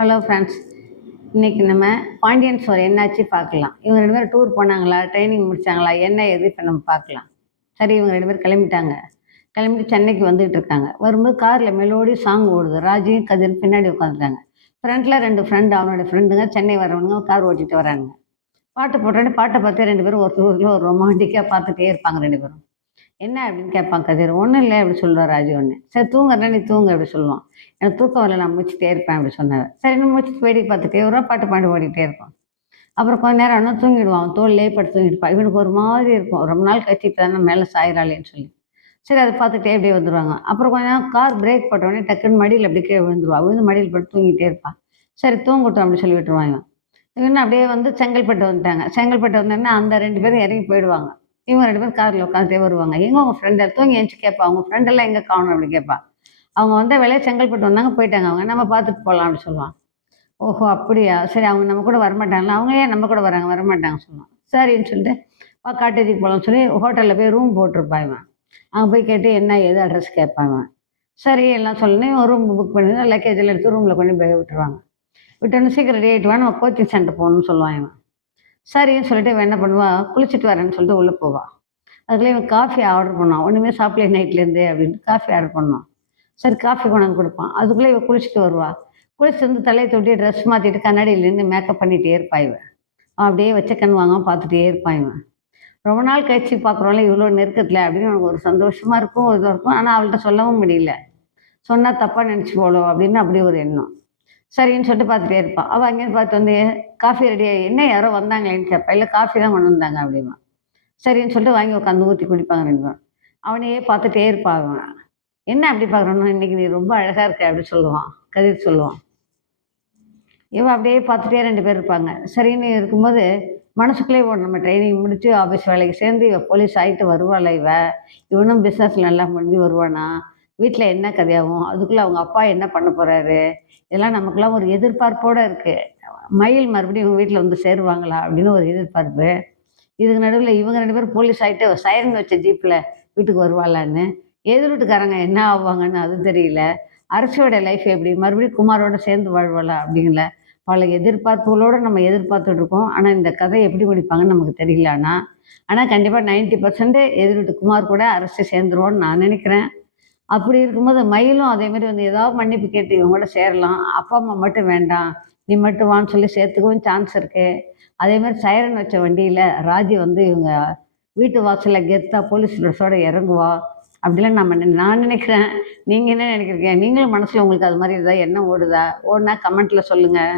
Hello friends. இன்றைக்கி நம்ம Pandian store என்னாச்சு பார்க்கலாம். இவங்க 2 பேரும் டூர் போனாங்களா, ட்ரைனிங் முடித்தாங்களா, என்ன ஏது இப்போ நம்ம பார்க்கலாம். சரி, இவங்க 2 பேரும் கிளம்பிட்டாங்க. கிளம்பிட்டு சென்னைக்கு வந்துகிட்டு இருக்காங்க. வரும்போது காரில் மெலோடி சாங் ஓடுது. ராஜியும் கதிரும் பின்னாடி உட்காந்துருக்காங்க. ஃப்ரண்ட்டில் 2 ஃப்ரெண்டு, அவனோட ஃப்ரெண்டுங்க சென்னை வரவனுங்க கார் ஓட்டிகிட்டு வராங்க. பாட்டு போட்டோடனே பாட்டை பார்த்து 2 பேரும் ஒருத்தர் ஒரு ரொமான்டிக்காக பார்த்துட்டே இருப்பாங்க 2 பேரும். என்ன அப்படின்னு கேட்பான் கதிர். ஒன்றும் இல்லை அப்படி சொல்லுவார் ராஜு. ஒன்று சரி தூங்குறேன்னா நீ தூங்கு அப்படி சொல்லுவான். எனக்கு தூக்கம் வரல, நான் முடிச்சுட்டே இருப்பேன் அப்படி சொன்னார். சரி இன்னும் முடிச்சுட்டு வேடிக்கை பார்த்துட்டே ஒரு பாட்டு பாடி ஓடிட்டே இருக்கும். அப்புறம் கொஞ்ச நேரம் இன்னும் தூங்கிடுவான். அவன் தோல்லையே படுத்து தூங்கிட்டுப்பான். இவனுக்கு ஒரு மாதிரி இருக்கும், ரொம்ப நாள் கழிச்சு இப்போ தானே மேலே சாயிறாளேன்னு சொல்லி. சரி அதை பார்த்துட்டே அப்படியே வந்துடுவாங்க. அப்புறம் கொஞ்ச நேரம் கார் பிரேக் போட்டோடனே டக்குன்னு மடியில் அப்படி கீழே விழுந்துருவா. விழுந்து மடியில் படுத்து தூங்கிட்டே இருப்பான். சரி தூங்கட்டும் அப்படி சொல்லி விட்டுருவாங்க. இவங்க அப்படியே வந்து செங்கல்பட்டு வந்துட்டாங்க. செங்கல்பட்டு வந்தோடனே அந்த 2 பேரும் இறங்கி போயிடுவாங்க. இவங்க 2 பேரும் காரில் உட்காந்துட்டே வருவாங்க. எங்கே உங்கள் ஃப்ரெண்டு தூங்கி எழுந்துச்சி கேட்பா. அவங்க ஃப்ரெண்டெல்லாம் எங்கே காணும் அப்படி கேட்பா. அவங்க வந்த வேலையை செங்கல்பட்டு வந்தாங்க, போயிட்டாங்க. அவங்க நம்ம பார்த்துட்டு போகலாம் அப்படி சொல்லுவான். ஓஹோ அப்படியா, சரி அவங்க நம்ம கூட வரமாட்டாங்களா, அவங்க ஏன் நம்ம கூட வராங்க வரமாட்டாங்க சொல்லுவான். சரின்னு சொல்லிட்டு காட்டேஜுக்கு போகலாம்னு சொல்லி ஹோட்டலில் போய் ரூம் போட்டிருப்பான் இவன். அங்கே போய் கேட்டு என்ன ஏது அட்ரஸ் கேட்பான் இவன். சரி எல்லாம் சொல்லணும். இவன் ரூம் புக் பண்ணி லக்கேஜில் எடுத்து ரூமில் கொண்டு போய் விட்டுருவாங்க. விட்டோன்னு சீக்கிரம் ரெடி ஆகிட்டு வா, நம்ம கோச்சிங் சென்டர் போகணும்னு சொல்லுவான் இவன். சரின்னு சொல்லிட்டு இவன் என்ன பண்ணுவா, குளிச்சுட்டு வரேன்னு சொல்லிட்டு உள்ளே போவாள். அதுக்குள்ளே இவன் காஃபி ஆர்டர் பண்ணான். ஒன்றுமே சாப்பிடல நைட்லேருந்தே அப்படின்ட்டு காஃபி ஆர்டர் பண்ணான். சரி காஃபி கொண்டாந்து கொடுப்பான். அதுக்குள்ளே இவன் குளிச்சுட்டு வருவா. குளிச்சுட்டு வந்து தலையை தொட்டி ட்ரெஸ் மாற்றிட்டு கண்ணாடியில் நின்று மேக்கப் பண்ணிகிட்டே இருப்பான் இவன். அவன் அப்படியே வச்ச கண் வாங்காமல் பார்த்துட்டே இருப்பான் இவன். ரொம்ப நாள் கழிச்சு பார்க்குறோம்ல இவ்வளோ நெருக்கத்தில் அப்படின்னு அவனுக்கு ஒரு சந்தோஷமாக இருக்கும், ஒரு இதாக இருக்கும். ஆனால் அவள்கிட்ட சொல்லவும் முடியல. சொன்னால் தப்பாக நினச்சி போலும் அப்படின்னு அப்படி ஒரு எண்ணம். சரின்னு சொல்லிட்டு பார்த்துட்டே இருப்பான். அவள் அங்கேருந்து பார்த்து வந்து காஃபி ரெடியாக என்ன யாரோ வந்தாங்களேன்னு கேட்பா. இல்லை காஃபி தான் கொண்டு வந்தாங்க அப்படிமா. சரின்னு சொல்லிட்டு வாங்கி உட்காந்து ஊற்றி குடிப்பாங்க 2 பேரும். அவனையே பார்த்துட்டே இருப்பான் அவன். என்ன அப்படி பார்க்குறோன்னா, இன்னைக்கு நீ ரொம்ப அழகாக இருக்க அப்படி சொல்லுவான் கதிர் சொல்லுவான். இவன் அப்படியே பார்த்துட்டே 2 பேர் இருப்பாங்க. சரின்னு இருக்கும்போது மனசுக்குள்ளே ஓடும், நம்ம ட்ரைனிங் முடிச்சு ஆஃபீஸ் வேலைக்கு சேர்ந்து இவ போலீஸ் ஆகிட்டு வருவாளா இவனும் பிஸ்னஸ் நல்லா முடிஞ்சு வருவானா, வீட்டில் என்ன கதையாகும், அதுக்குள்ளே அவங்க அப்பா என்ன பண்ண போகிறாரு, இதெல்லாம் நமக்குலாம் ஒரு எதிர்பார்ப்போடு இருக்குது. மயில் மறுபடியும் இவங்க வீட்டில் வந்து சேருவாங்களா அப்படின்னு ஒரு எதிர்பார்ப்பு. இதுக்கு நடுவில் இவங்க 2 பேரும் போலீஸ் ஆகிட்டு சைரன் வச்ச ஜீப்பில் வீட்டுக்கு வருவாளான்னு, எதிர் வீட்டுக்காரங்க என்ன ஆவாங்கன்னு அது தெரியல. அரசியோட லைஃப் எப்படி மறுபடியும் குமாரோட சேர்ந்து வாழ்வாளா அப்படிங்கல. அவளை எதிர்பார்ப்புகளோடு நம்ம எதிர்பார்த்துட்டு இருக்கோம். ஆனால் இந்த கதை எப்படி முடிப்பாங்கன்னு நமக்கு தெரியல. ஆனால் கண்டிப்பாக 90% எதிர் வீட்டு குமார் கூட அரசு சேர்ந்துருவோன்னு நான் நினைக்கிறேன். அப்படி இருக்கும்போது மயிலும் அதேமாரி வந்து ஏதாவது மன்னிப்பு கேட்டு இவங்க கூட சேரலாம். அப்பா அம்மா மட்டும் வேண்டாம், நீ மட்டும் வான்னு சொல்லி சேர்த்துக்கவும் சான்ஸ் இருக்குது. அதேமாதிரி சைரன் வச்ச வண்டியில் ராஜி வந்து இவங்க வீட்டு வாசலில் கெத்தாக போலீஸ் ட்ரெஸ்ஸோடு இறங்குவா அப்படிலாம் நான் நினைக்கிறேன். நீங்கள் என்ன நினைக்கிறீங்க? நீங்களும் மனசில் உங்களுக்கு அது மாதிரி ஏதாவது எண்ணம் ஓடுதா? ஓடுனா கமெண்ட்டில் சொல்லுங்கள்.